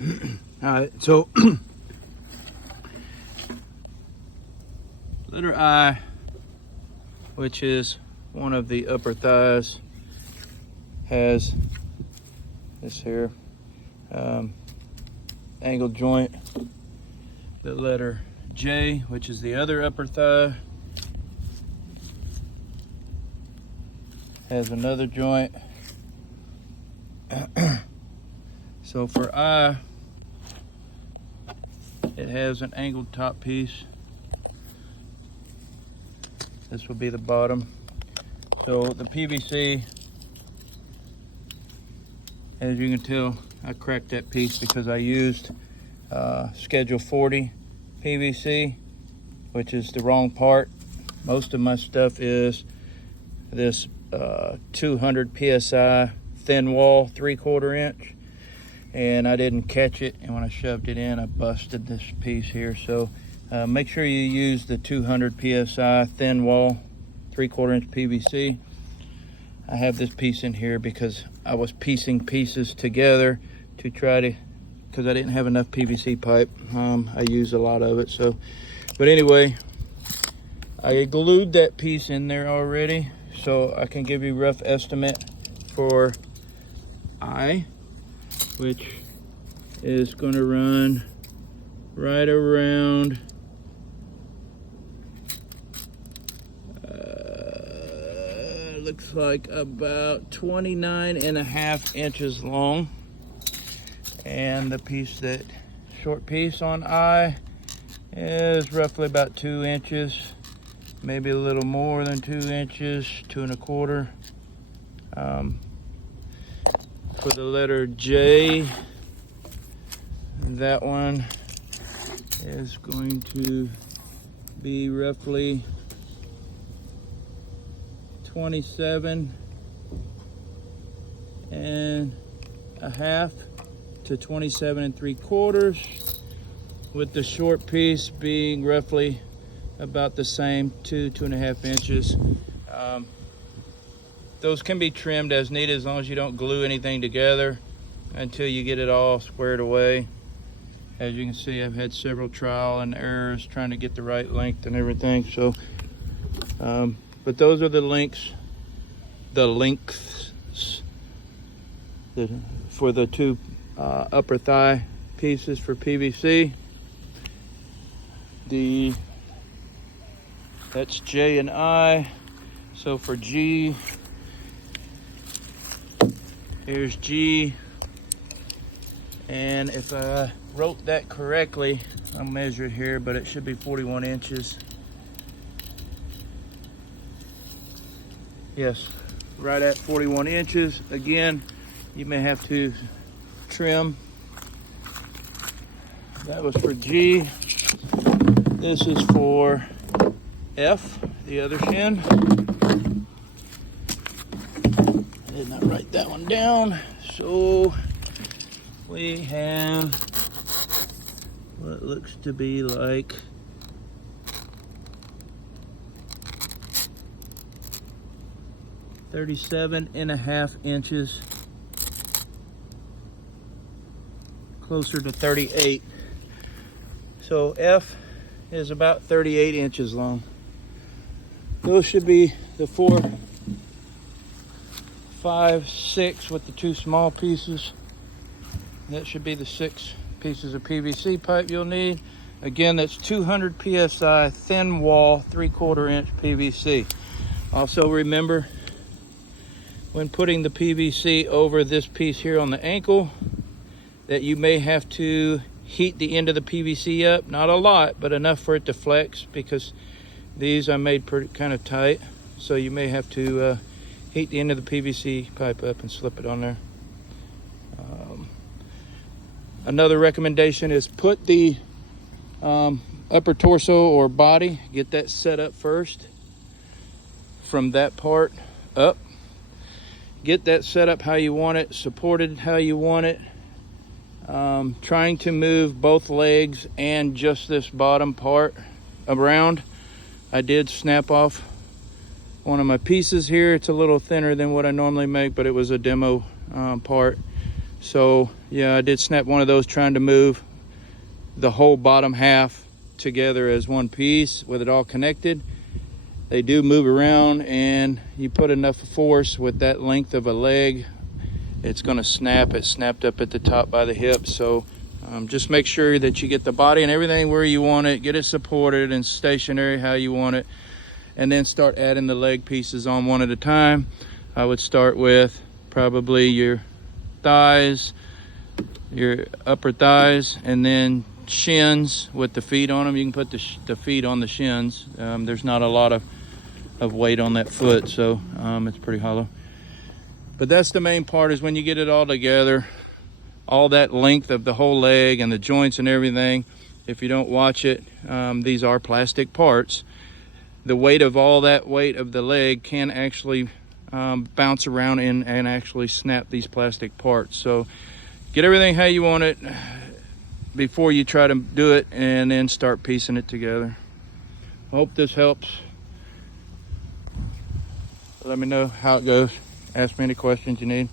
All right, so letter I, which is one of the upper thighs, has this here angle joint. The letter J, which is the other upper thigh, has another joint. So for I, it has an angled top piece. This will be the bottom. So the PVC, as you can tell, I cracked that piece because I used schedule 40 PVC, which is the wrong part. Most of my stuff is this 200 PSI thin wall 3/4 inch, and I didn't catch it, and when I shoved it in I busted this piece here. So make sure you use the 200 PSI thin wall 3/4 inch PVC. I have this piece in here because I was piecing pieces together to try to, because I didn't have enough PVC pipe. I used a lot of it. So, but anyway, I glued that piece in there already, so I can give you a rough estimate for I, which is going to run right around looks like about 29.5 inches long, and the piece, that short piece on I, is roughly about 2 inches, maybe a little more than 2 inches, 2 1/4. For the letter J, that one is going to be roughly 27.5 to 27 3/4, with the short piece being roughly about the same, 2.5 inches. Those can be trimmed as needed as long as you don't glue anything together until you get it all squared away. As you can see, I've had several trial and errors trying to get the right length and everything. So but those are the lengths for the two upper thigh pieces for PVC. That's J and I. So for G, here's G, and if I wrote that correctly, I'll measure it here, but it should be 41 inches. Yes, right at 41 inches. Again, you may have to trim. That was for G. This is for F, the other shin. I did not write that one down. So we have what looks to be like 37.5 inches, closer to 38. So F is about 38 inches long. Those should be the 4, 5, 6 with the 2 small pieces. That should be the 6 pieces of PVC pipe you'll need. Again, that's 200 PSI thin wall 3/4 inch PVC. Also remember, when putting the PVC over this piece here on the ankle, that you may have to heat the end of the PVC up, not a lot, but enough for it to flex, because these I made pretty kind of tight. So you may have to heat the end of the PVC pipe up and slip it on there. Another recommendation is put the upper torso or body, get that set up first from that part up. Get that set up how you want it, supported how you want it. Trying to move both legs and just this bottom part around. I did snap off one of my pieces here. It's a little thinner than what I normally make, but it was a demo part. So yeah, I did snap one of those trying to move the whole bottom half together as one piece with it all connected. They do move around, and you put enough force with that length of a leg, it's going to snap. It snapped up at the top by the hip. So just make sure that you get the body and everything where you want it, get it supported and stationary how you want it, and then start adding the leg pieces on one at a time. I would start with probably your thighs, your upper thighs, and then shins with the feet on them. You can put the feet on the shins. There's not a lot of weight on that foot, so it's pretty hollow. But that's the main part, is when you get it all together, all that length of the whole leg and the joints and everything. If you don't watch it, these are plastic parts. The weight of all that weight of the leg can actually bounce around and actually snap these plastic parts. So get everything how you want it before you try to do it, and then start piecing it together. Hope this helps. Let me know how it goes. Ask me any questions you need.